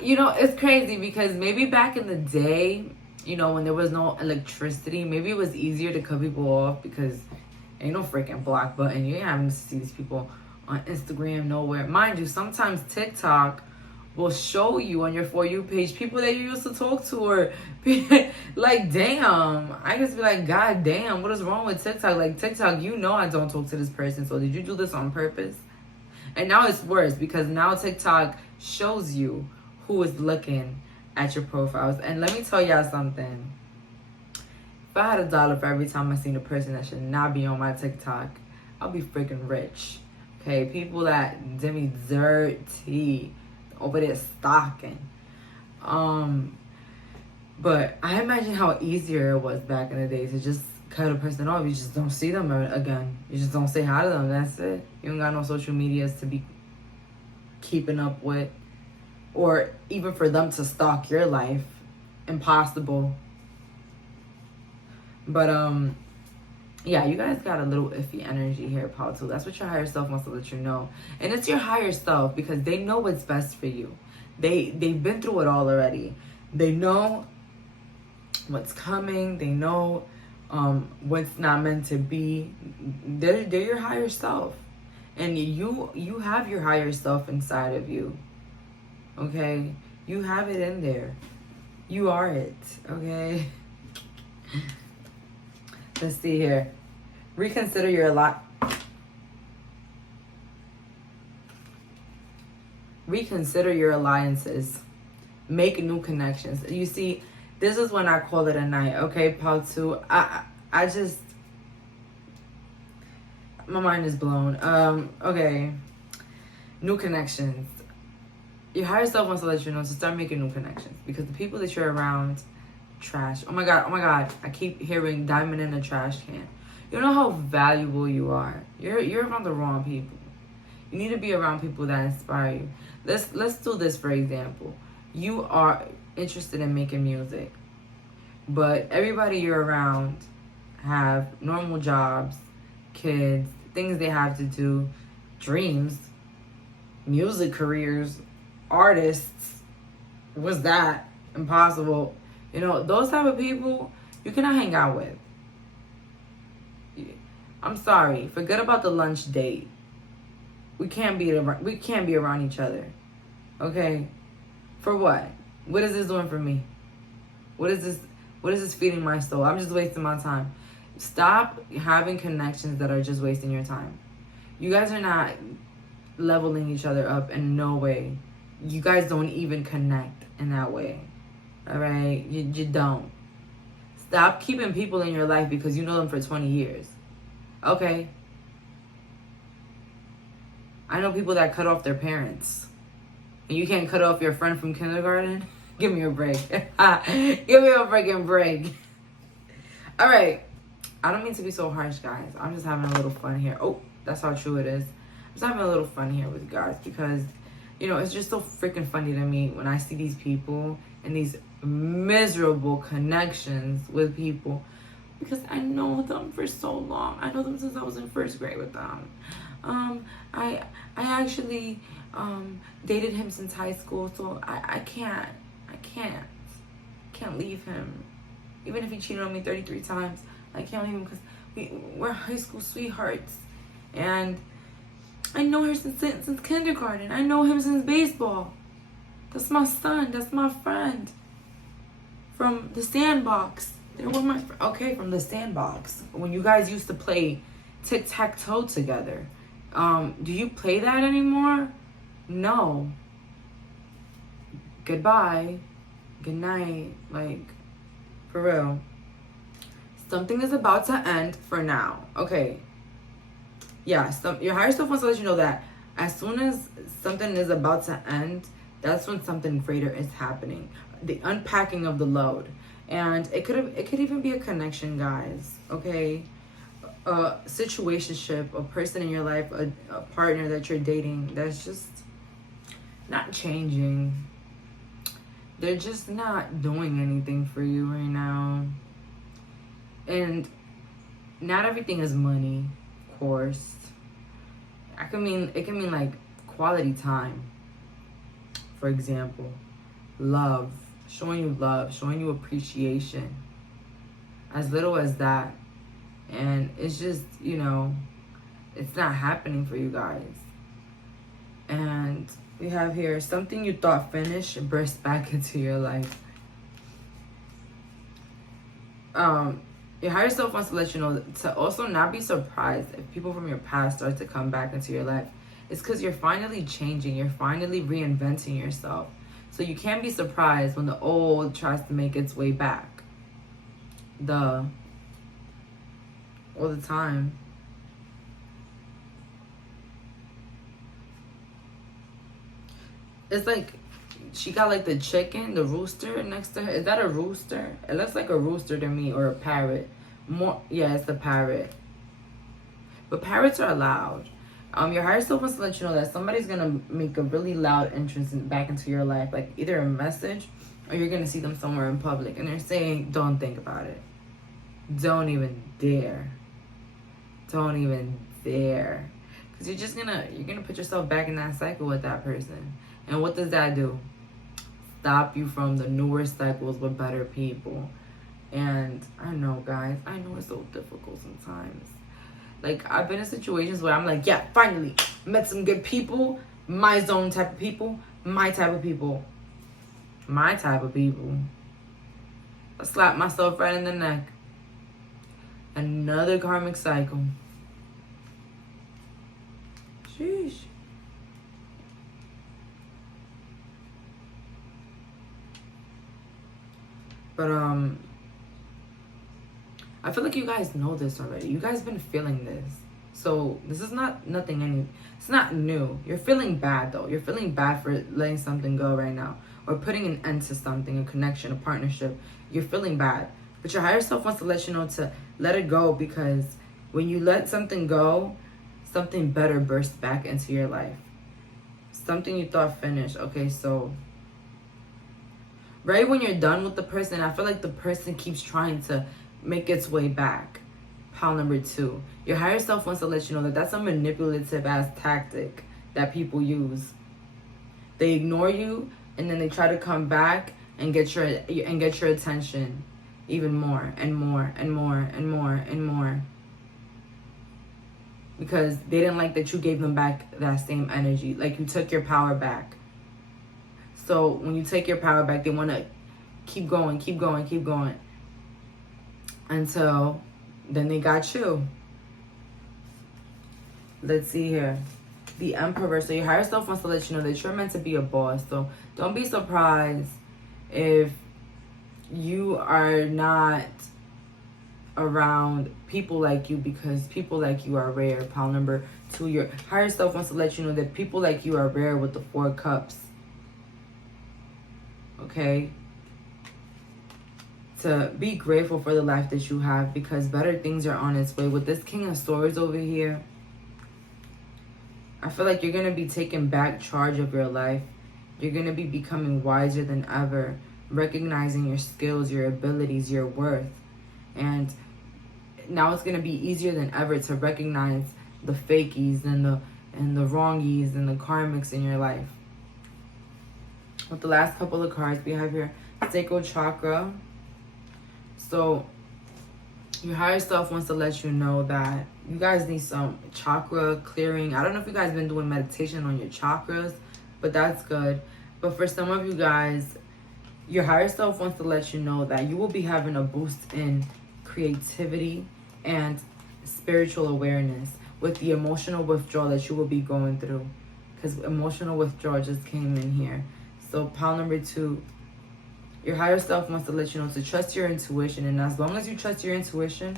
You know, it's crazy because maybe back in the day, you know, when there was no electricity, maybe it was easier to cut people off because ain't no freaking block button. You ain't having to see these people on Instagram nowhere. Mind you, sometimes TikTok will show you on your For You page people that you used to talk to, or like, damn. I just be like, God damn, what is wrong with TikTok? Like, TikTok, you know I don't talk to this person, so did you do this on purpose? And now it's worse because now TikTok shows you who is looking at your profiles. And let me tell y'all something. If I had $1 for every time I seen a person that should not be on my TikTok, I'll be freaking rich. Okay, people that did me dirty over there stalking. But I imagine how easier it was back in the day to just cut a person off. You just don't see them again. You just don't say hi to them. That's it. You don't got no social medias to be keeping up with, or even for them to stalk your life. Impossible. But yeah, you guys got a little iffy energy here, Paul, too. That's what your higher self wants to let you know. And it's your higher self because they know what's best for you. They've been through it all already. They know what's coming. They know what's not meant to be. They're your higher self. And you have your higher self inside of you. Okay? You have it in there. You are it. Okay? Let's see here. Reconsider your alliances. Make new connections. You see, this is when I call it a night. Okay, part 2. I just, my mind is blown. Okay. New connections. Your higher self wants to let you know to start making new connections because the people that you're around, trash. Oh my god, I keep hearing diamond in a trash can. You know how valuable you are. You're around the wrong people. You need to be around people that inspire you. Let's do this for example. You are interested in making music, but everybody you're around have normal jobs, kids, things they have to do, dreams, music careers, artists. What's that? Impossible. You know, those type of people you cannot hang out with. I'm sorry. Forget about the lunch date. We can't be around each other. Okay? For what? What is this doing for me? What is this feeding my soul? I'm just wasting my time. Stop having connections that are just wasting your time. You guys are not leveling each other up in no way. You guys don't even connect in that way. All right? You don't. Stop keeping people in your life because you know them for 20 years. Okay? I know people that cut off their parents. And you can't cut off your friend from kindergarten? Give me a break. Give me a freaking break. All right. I don't mean to be so harsh, guys. I'm just having a little fun here. Oh, that's how true it is. I'm just having a little fun here with you guys because, you know, it's just so freaking funny to me when I see these people and these miserable connections with people because I know them for so long. I know them since I was in first grade with them. I actually dated him since high school, so I can't leave him. Even if he cheated on me 33 times, I can't leave him because we're high school sweethearts. And I know her since kindergarten. I know him since baseball. That's my son. That's my friend. From the sandbox. They were my okay, from the sandbox. When you guys used to play tic-tac-toe together. Do you play that anymore? No. Goodbye. Good night. Like, for real. Something is about to end for now. Okay. Yeah, your higher self wants to let you know that as soon as something is about to end, that's when something greater is happening. The unpacking of the load. And it could even be a connection, guys. Okay? A situationship, a person in your life, a partner that you're dating that's just not changing. They're just not doing anything for you right now. And not everything is money, of course. It can mean like quality time. For example, love, showing you appreciation. As little as that. And it's just, you know, it's not happening for you guys. And we have here, something you thought finished burst back into your life. Your higher self wants to let you know to also not be surprised if people from your past start to come back into your life. It's because you're finally changing. You're finally reinventing yourself. So you can't be surprised when the old tries to make its way back. All the time. It's like she got like the chicken, the rooster next to her. Is that a rooster? It looks like a rooster to me, or a parrot. Yeah, it's the parrot. But parrots are loud. Your higher self wants to let you know that somebody's gonna make a really loud entrance back into your life, like either a message or you're gonna see them somewhere in public, and they're saying, "Don't think about it. Don't even dare. Don't even dare," because you're gonna put yourself back in that cycle with that person. And what does that do? Stop you from the newer cycles with better people. And I know, guys, I know it's so difficult sometimes. Like, I've been in situations where I'm like, yeah, finally, met some good people, my zone type of people, my type of people. My type of people. I slapped myself right in the neck. Another karmic cycle. Sheesh. But, I feel like you guys know this already. You guys been feeling this. So this is it's not new. You're feeling bad though. You're feeling bad for letting something go right now. Or putting an end to something, a connection, a partnership. You're feeling bad. But your higher self wants to let you know to let it go, because when you let something go, something better bursts back into your life. Something you thought finished. Okay, so right when you're done with the person, I feel like the person keeps trying to make its way back. Pile number 2. Your higher self wants to let you know that that's a manipulative ass tactic that people use. They ignore you and then they try to come back and get your attention even more and more and more and more and more. Because they didn't like that you gave them back that same energy. Like you took your power back. So when you take your power back, they want to keep going, keep going, keep going. Until then they got you. Let's see here. The Emperor. So your higher self wants to let you know that you're meant to be a boss. So don't be surprised if you are not around people like you, because people like you are rare. Pile number 2. Your higher self wants to let you know that people like you are rare with the 4 cups. Okay? To be grateful for the life that you have, because better things are on its way. With this King of Swords over here, I feel like you're going to be taking back charge of your life. You're going to be becoming wiser than ever, recognizing your skills, your abilities, your worth. And now it's going to be easier than ever to recognize the fakies and the wrongies and the karmics in your life. With the last couple of cards we have here, Sacral Chakra. So your higher self wants to let you know that you guys need some chakra clearing. I don't know if you guys have been doing meditation on your chakras, but that's good. But for some of you guys, your higher self wants to let you know that you will be having a boost in creativity and spiritual awareness with the emotional withdrawal that you will be going through. Because emotional withdrawal just came in here. So pile number 2. Your higher self wants to let you know to trust your intuition. And as long as you trust your intuition,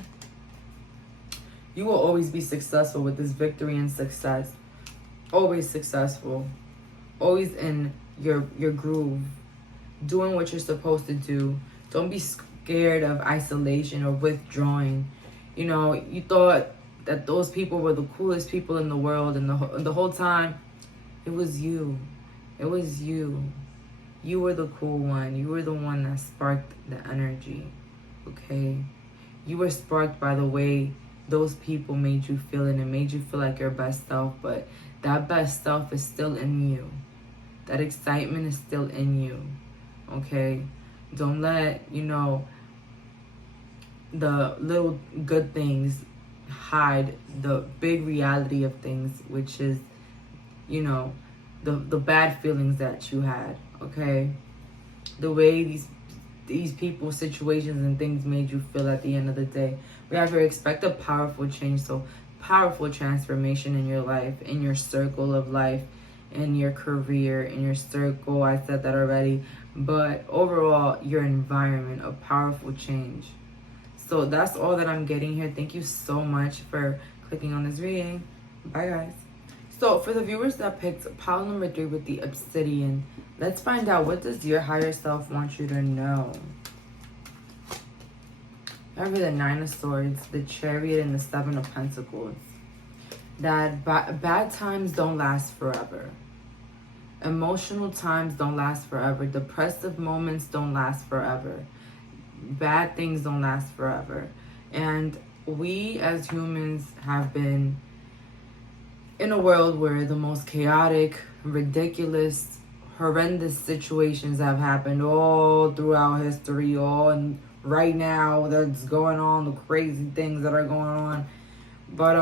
you will always be successful with this victory and success. Always successful. Always in your groove. Doing what you're supposed to do. Don't be scared of isolation or withdrawing. You know, you thought that those people were the coolest people in the world. And the whole time, it was you. It was you. You were the cool one. You were the one that sparked the energy, okay? You were sparked by the way those people made you feel, and it made you feel like your best self, but that best self is still in you. That excitement is still in you, okay? Don't let, the little good things hide the big reality of things, which is, the bad feelings that you had, okay? The way these people, situations, and things made you feel at the end of the day. We have to expect a powerful change. So powerful transformation in your life, in your circle of life, in your career, in your circle. I said that already. But overall, your environment, a powerful change. So that's all that I'm getting here. Thank you so much for clicking on this reading. Bye, guys. So for the viewers that picked pile number 3 with the obsidian, let's find out, what does your higher self want you to know? Remember the 9 of Swords, the Chariot, and the 7 of Pentacles. That bad times don't last forever. Emotional times don't last forever. Depressive moments don't last forever. Bad things don't last forever. And we as humans have been in a world where the most chaotic, ridiculous, horrendous situations have happened all throughout history, and right now that's going on, the crazy things that are going on. But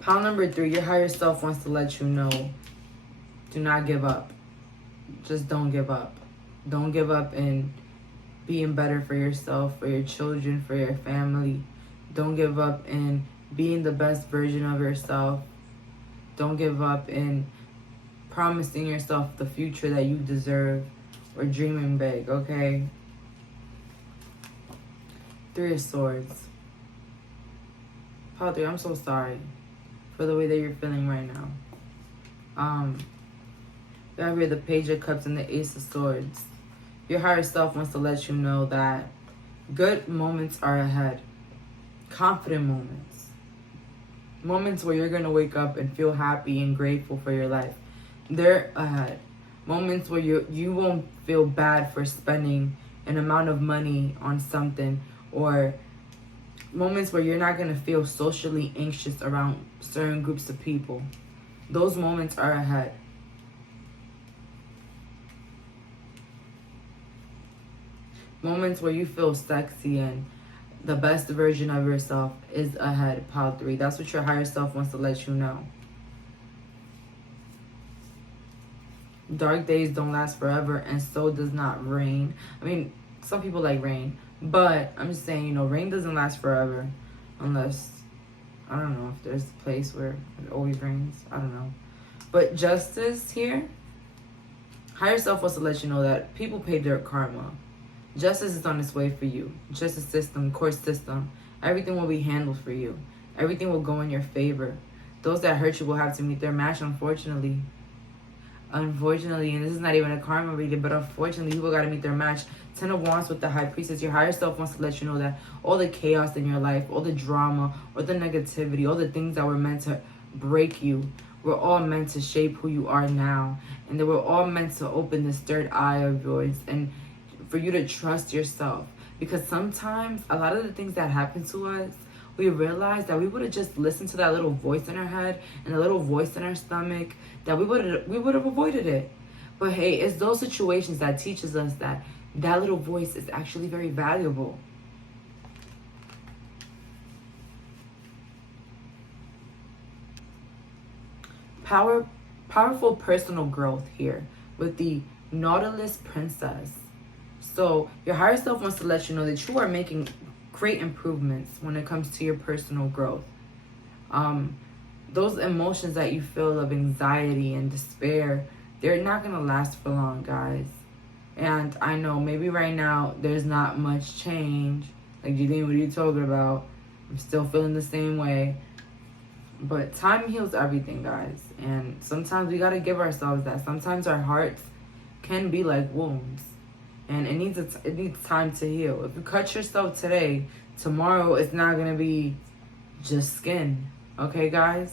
pile number 3, your higher self wants to let you know, do not give up. Just don't give up. Don't give up in being better for yourself, for your children, for your family. Don't give up in being the best version of yourself. Don't give up in promising yourself the future that you deserve, or dreaming big, okay? 3 of Swords. Pile 3, I'm so sorry for the way that you're feeling right now. You have here the Page of Cups and the Ace of Swords. Your higher self wants to let you know that good moments are ahead. Confident moments. Moments where you're going to wake up and feel happy and grateful for your life. They're ahead. Moments where you won't feel bad for spending an amount of money on something, or moments where you're not going to feel socially anxious around certain groups of people. Those moments are ahead. Moments where you feel sexy and the best version of yourself is ahead, pile 3. That's what your higher self wants to let you know. Dark days don't last forever, and so does not rain. I mean, some people like rain, but I'm just saying, you know, rain doesn't last forever, unless, I don't know, if there's a place where it always rains. I don't know. But justice here, higher self wants to let you know that people pay their karma. Justice is on its way for you. Justice system, court system, everything will be handled for you. Everything will go in your favor. Those that hurt you will have to meet their match, unfortunately. Unfortunately, and this is not even a karma reading, but unfortunately, people got to meet their match. 10 of Wands with the High Priestess. Your higher self wants to let you know that all the chaos in your life, all the drama, or the negativity, all the things that were meant to break you, were all meant to shape who you are now. And they were all meant to open this third eye of yours, and for you to trust yourself. Because sometimes a lot of the things that happen to us, we realize that we would have just listened to that little voice in our head and the little voice in our stomach, that we would have avoided it. But hey, it's those situations that teaches us that that little voice is actually very valuable. Powerful personal growth here with the Nautilus Princess. So your higher self wants to let you know that you are making great improvements when it comes to your personal growth. Those emotions that you feel of anxiety and despair, they're not going to last for long, guys. And I know maybe right now there's not much change. Like, Jayleen, what are you talking about? I'm still feeling the same way. But time heals everything, guys. And sometimes we got to give ourselves that. Sometimes our hearts can be like wounds. And it needs time to heal. If you cut yourself today, tomorrow it's not going to be just skin. Okay, guys?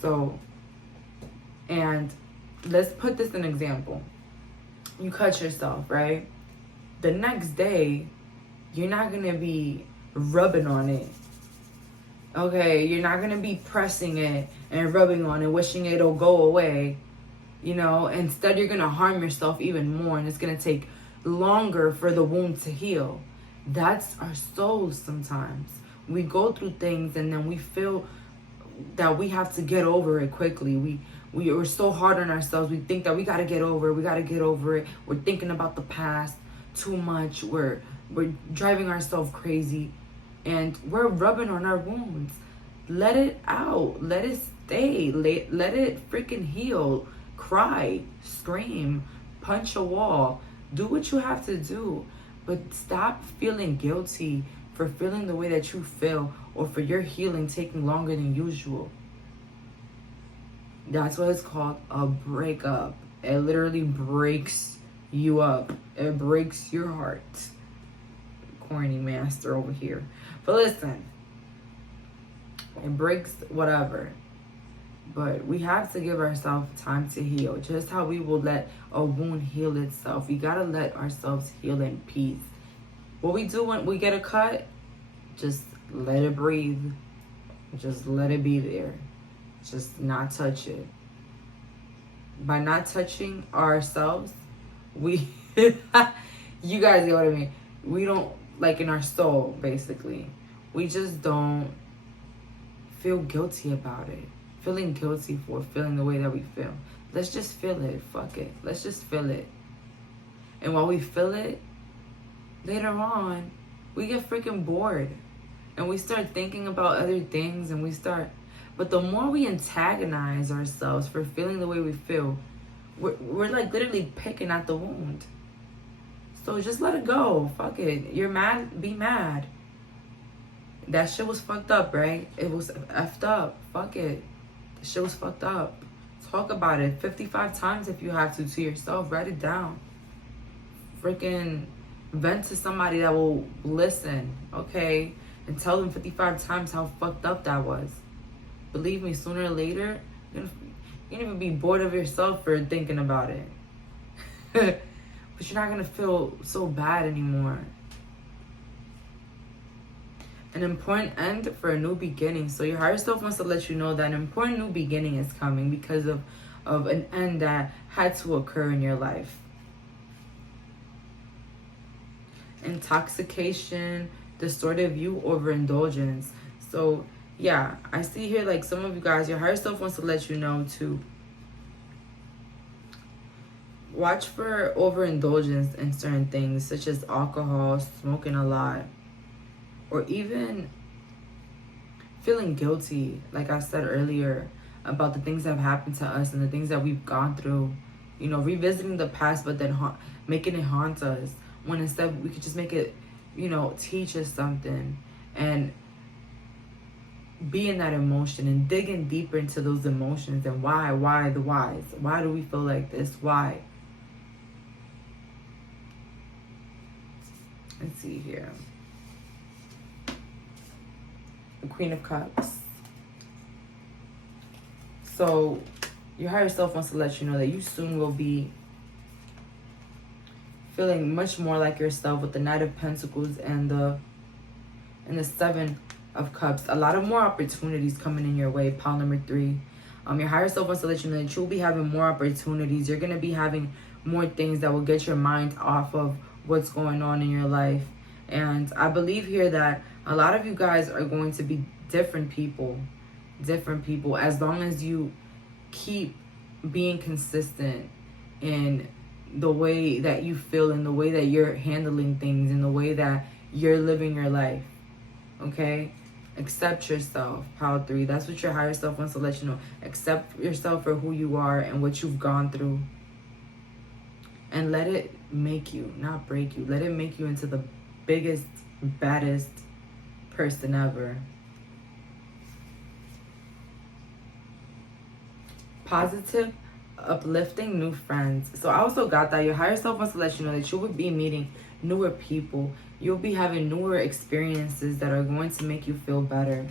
So, and let's put this in an example. You cut yourself, right? The next day, you're not going to be rubbing on it. Okay? You're not going to be pressing it and rubbing on it, wishing it'll go away. You know? Instead, you're going to harm yourself even more, and it's going to take longer for the wound to heal. That's our souls sometimes. We go through things and then we feel that we have to get over it quickly. We're so hard on ourselves. We think that we got to get over it. We're thinking about the past too much. We're driving ourselves crazy, and we're rubbing on our wounds. let it out. Let it stay. Let it freaking heal. Cry, scream, punch a wall. Do what you have to do. But stop feeling guilty for feeling the way that you feel, or for your healing taking longer than usual. That's what it's called, a breakup. It literally breaks you up. It breaks your heart. Corny master over here. But listen, it breaks whatever. But we have to give ourselves time to heal. Just how we will let a wound heal itself. We gotta let ourselves heal in peace. What we do when we get a cut, just let it breathe. Just let it be there. Just not touch it. By not touching ourselves, we, you guys get what I mean. We don't, like in our soul, basically. We just don't feel guilty about it. Feeling guilty for feeling the way that we feel. Let's just feel it. Fuck it. Let's just feel it. And while we feel it, later on, we get freaking bored. And we start thinking about other things, and we start... But the more we antagonize ourselves for feeling the way we feel, we're like literally picking at the wound. So just let it go. Fuck it. You're mad? Be mad. That shit was fucked up, right? It was effed up. Fuck it. The shit was fucked up. Talk about it 55 times if you have to yourself. Write it down. Freaking vent to somebody that will listen, okay? And tell them 55 times how fucked up that was. Believe me, sooner or later, you're gonna even be bored of yourself for thinking about it. But you're not gonna feel so bad anymore. An important end for a new beginning. So your higher self wants to let you know that an important new beginning is coming because of an end that had to occur in your life. Intoxication, distorted view, overindulgence. So yeah, I see here like some of you guys, your higher self wants to let you know to watch for overindulgence in certain things, such as alcohol, smoking a lot, or even feeling guilty, like I said earlier, about the things that have happened to us and the things that we've gone through. You know, revisiting the past, but then making it haunt us, when instead we could just make it, you know, teach us something, and be in that emotion and digging deeper into those emotions and why the whys. Why do we feel like this? Why? Let's see here. The Queen of Cups. So your higher self wants to let you know that you soon will be feeling much more like yourself with the Knight of Pentacles and the Seven of Cups. A lot of more opportunities coming in your way. Pile number 3. Your higher self wants to let you know that you'll be having more opportunities. You're going to be having more things that will get your mind off of what's going on in your life. And I believe here that a lot of you guys are going to be different people, as long as you keep being consistent in the way that you feel, in the way that you're handling things, in the way that you're living your life. Okay? Accept yourself. Pile 3. That's what your higher self wants to let you know. Accept yourself for who you are and what you've gone through. And let it make you, not break you. Let it make you into the biggest, baddest person ever. Positive, uplifting new friends. So I also got that your higher self wants to let you know that you will be meeting newer people. You'll be having newer experiences that are going to make you feel better.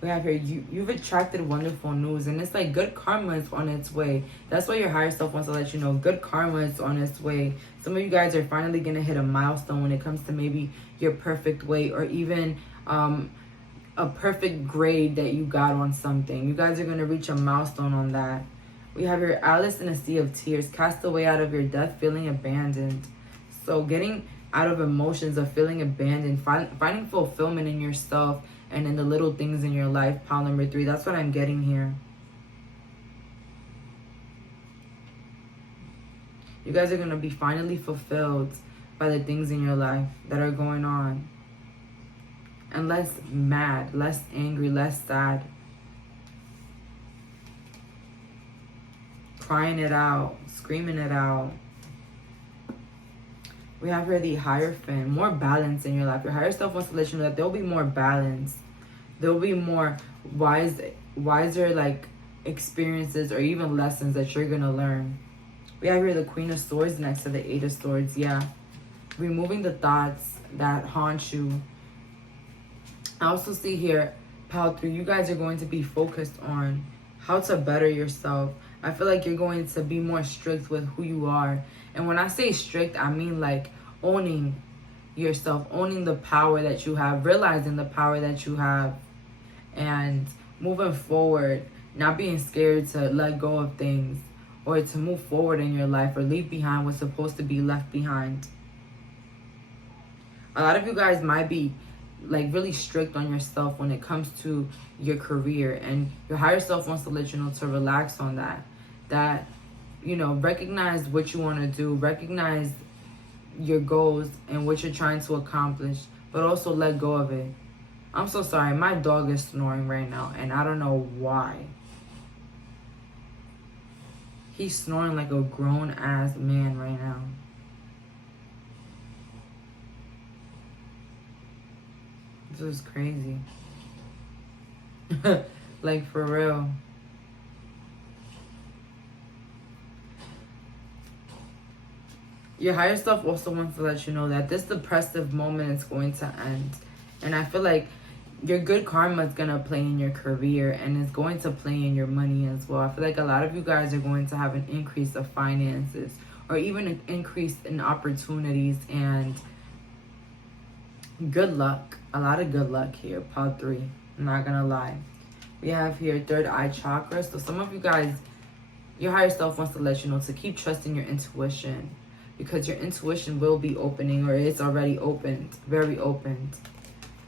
We have here, you've attracted wonderful news, and it's like good karma is on its way. That's why your higher self wants to let you know good karma is on its way. Some of you guys are finally going to hit a milestone when it comes to maybe your perfect weight, or even a perfect grade that you got on something. You guys are going to reach a milestone on that. We have your Alice in a Sea of Tears. Cast away out of your death, feeling abandoned. So getting out of emotions of feeling abandoned, finding fulfillment in yourself and in the little things in your life. Pile number 3. That's what I'm getting here. You guys are going to be finally fulfilled by the things in your life that are going on. and less mad, less angry, less sad. Crying it out, screaming it out. We have here the Hierophant, more balance in your life. Your higher self wants to let you know that there'll be more balance. There'll be more wiser like experiences or even lessons that you're gonna learn. We have here the Queen of Swords next to the Eight of Swords. Yeah, removing the thoughts that haunt you. I also see here, Pile 3, you guys are going to be focused on how to better yourself. I feel like you're going to be more strict with who you are. And when I say strict, I mean like owning yourself, owning the power that you have, realizing the power that you have, and moving forward, not being scared to let go of things or to move forward in your life or leave behind what's supposed to be left behind. A lot of you guys might be like really strict on yourself when it comes to your career, and your higher self wants to let you know to relax on that. That, you know, recognize what you want to do, recognize your goals and what you're trying to accomplish, but also let go of it. I'm so sorry, my dog is snoring right now, and I don't know why. He's snoring like a grown-ass man right now. This is crazy. Like, for real. Your higher self also wants to let you know that this depressive moment is going to end. And I feel like your good karma is going to play in your career, and it's going to play in your money as well. I feel like a lot of you guys are going to have an increase of finances, or even an increase in opportunities and good luck. A lot of good luck here, Pile 3. I'm not going to lie. We have here third eye chakra. So some of you guys, your higher self wants to let you know to keep trusting your intuition, because your intuition will be opening, or it's already opened, very opened.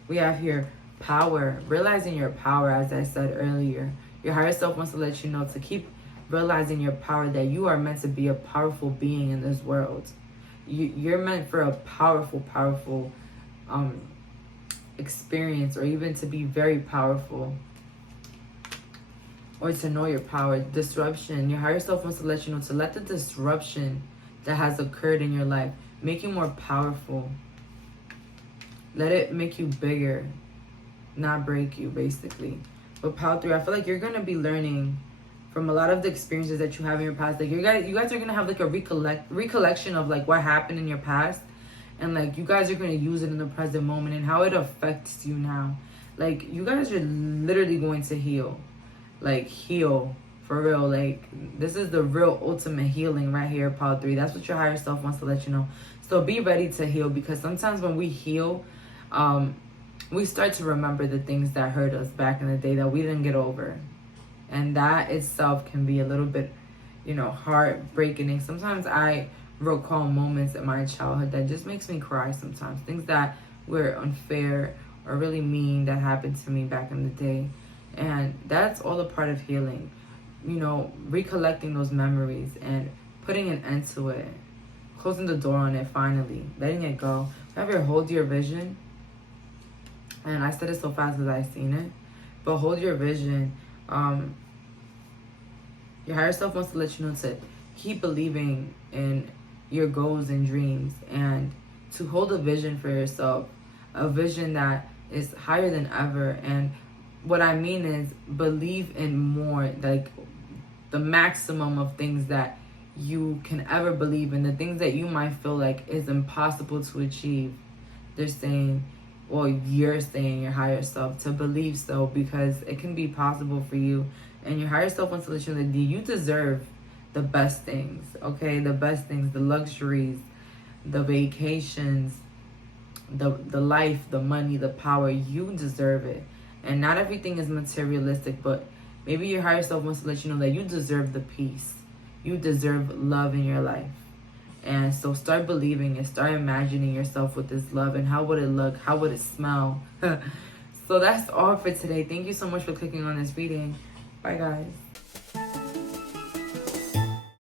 We have here power, realizing your power. As I said earlier, your higher self wants to let you know to keep realizing your power, that you are meant to be a powerful being in this world. You're meant for a powerful experience, or even to be very powerful, or to know your power. Disruption, your higher self wants to let you know to let the disruption that has occurred in your life make you more powerful. Let it make you bigger, not break you, basically. But Pile 3, I feel like you're going to be learning from a lot of the experiences that you have in your past. Like, you guys are going to have like a recollection of like what happened in your past, and like you guys are going to use it in the present moment and how it affects you now. Like, you guys are literally going to heal. Like, heal. For real, like, this is the real ultimate healing right here, Pile 3. That's what your higher self wants to let you know. So be ready to heal, because sometimes when we heal, we start to remember the things that hurt us back in the day that we didn't get over. And that itself can be a little bit, you know, heartbreaking. Sometimes I recall moments in my childhood that just makes me cry sometimes. Things that were unfair or really mean that happened to me back in the day. And that's all a part of healing. You know, recollecting those memories and putting an end to it. Closing the door on it finally. Letting it go. Have your hold your vision. And I said it so fast as I seen it. But hold your vision. Your higher self wants to let you know to keep believing in your goals and dreams. And to hold a vision for yourself. A vision that is higher than ever. And what I mean is believe in more, like the maximum of things that you can ever believe in. The things that you might feel like is impossible to achieve. They're saying, or you're saying, your higher self to believe so, because it can be possible for you. And your higher self wants to let you know that you deserve the best things, okay? The best things, the luxuries, the vacations, the life, the money, the power. You deserve it. And not everything is materialistic, but maybe your higher self wants to let you know that you deserve the peace. You deserve love in your life. And so start believing and start imagining yourself with this love. And how would it look? How would it smell? So that's all for today. Thank you so much for clicking on this reading. Bye, guys.